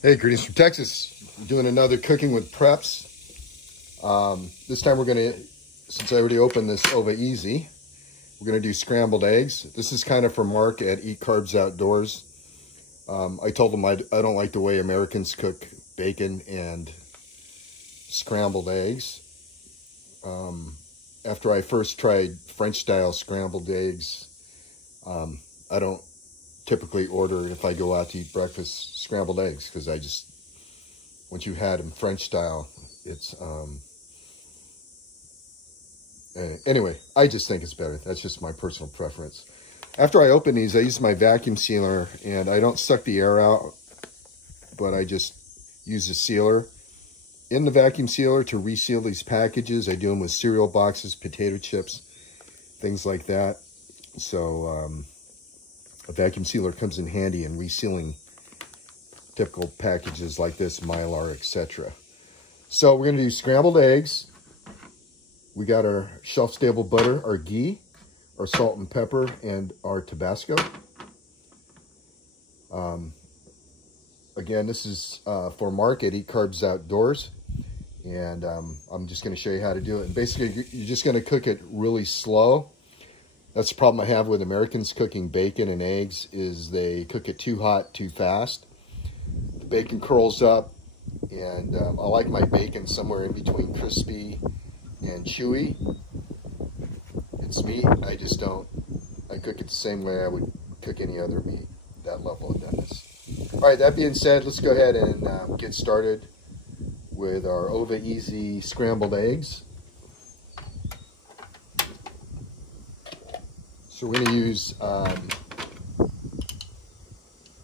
Hey, greetings from Texas. We're doing another cooking with preps. This time we're going to, since I already opened this Ova Easy, we're going to do scrambled eggs. This is kind of for Mark at Eat Carbs Outdoors. I told him I don't like the way Americans cook bacon and scrambled eggs. After I first tried French-style scrambled eggs, I don't typically order if I go out to eat breakfast scrambled eggs, because once you had them French style, it's anyway, I just think it's better. That's just my personal preference. After I open these, I use my vacuum sealer, and I don't suck the air out, but I just use a sealer in the vacuum sealer to reseal these packages. I do them with cereal boxes, potato chips, things like that. So a vacuum sealer comes in handy in resealing typical packages like this, Mylar, etc. So we're going to do scrambled eggs. We got our shelf-stable butter, our ghee, our salt and pepper, and our Tabasco. Again, this is for Mark at Eat Carbs Outdoors. And I'm just going to show you how to do it. And basically, you're just going to cook it really slow. That's the problem I have with Americans cooking bacon and eggs, is they cook it too hot, too fast. The bacon curls up, and I like my bacon somewhere in between crispy and chewy. It's meat. I just don't. I cook it the same way I would cook any other meat, that level of doneness. All right, that being said, let's go ahead and get started with our Ova Easy scrambled eggs. So we're going to use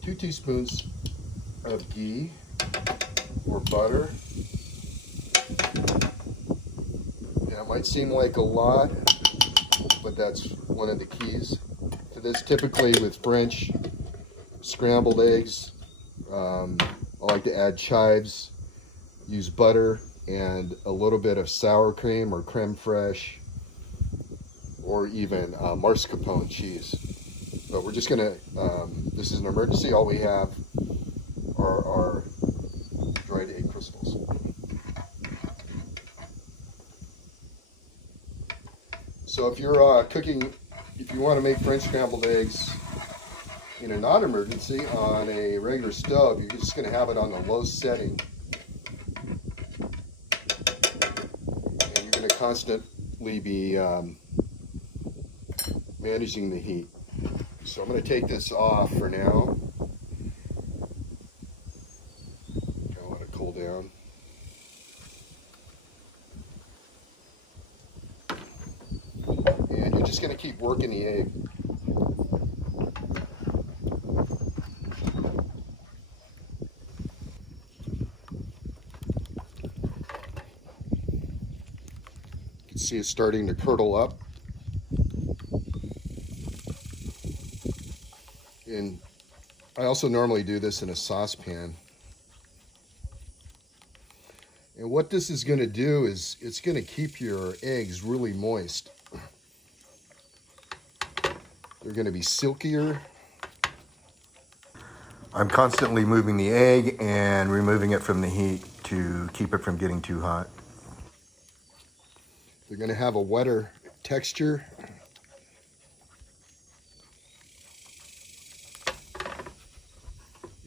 2 teaspoons of ghee or butter. And it might seem like a lot, but that's one of the keys to this. Typically with French scrambled eggs, I like to add chives, use butter, and a little bit of sour cream or creme fraiche, or even mascarpone cheese. But we're just gonna, this is an emergency, all we have are our dried egg crystals. So if you're cooking, if you want to make French scrambled eggs in a non-emergency on a regular stove, you're just gonna have it on the low setting. And you're gonna constantly be managing the heat. So I'm going to take this off for now. I'll let it cool down. And you're just going to keep working the egg. You can see it's starting to curdle up. And I also normally do this in a saucepan. And what this is going to do is it's going to keep your eggs really moist. They're going to be silkier. I'm constantly moving the egg and removing it from the heat to keep it from getting too hot. They're going to have a wetter texture.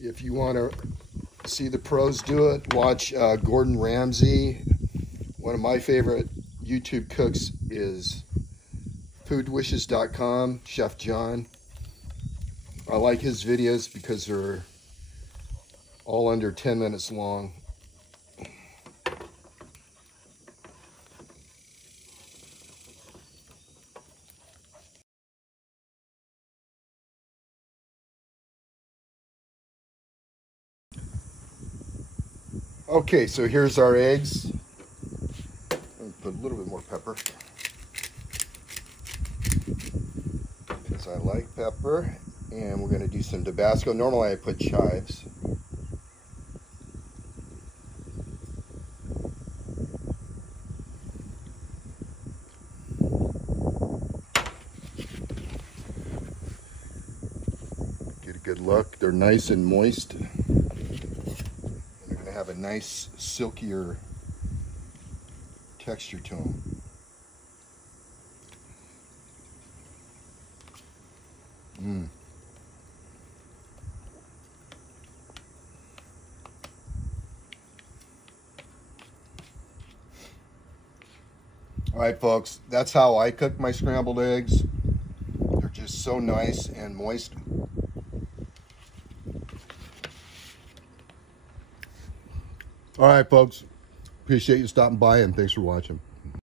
If you want to see the pros do it, watch Gordon Ramsay. One of my favorite YouTube cooks is foodwishes.com, Chef John. I like his videos because they're all under 10 minutes long. Okay, so here's our eggs. I'll put a little bit more pepper, because I like pepper. And we're going to do some Tabasco. Normally I put chives. Get a good look. They're nice and moist. have a nice silkier texture to them. All right, folks, that's how I cook my scrambled eggs. They're just so nice and moist. All right, folks, appreciate you stopping by, and thanks for watching.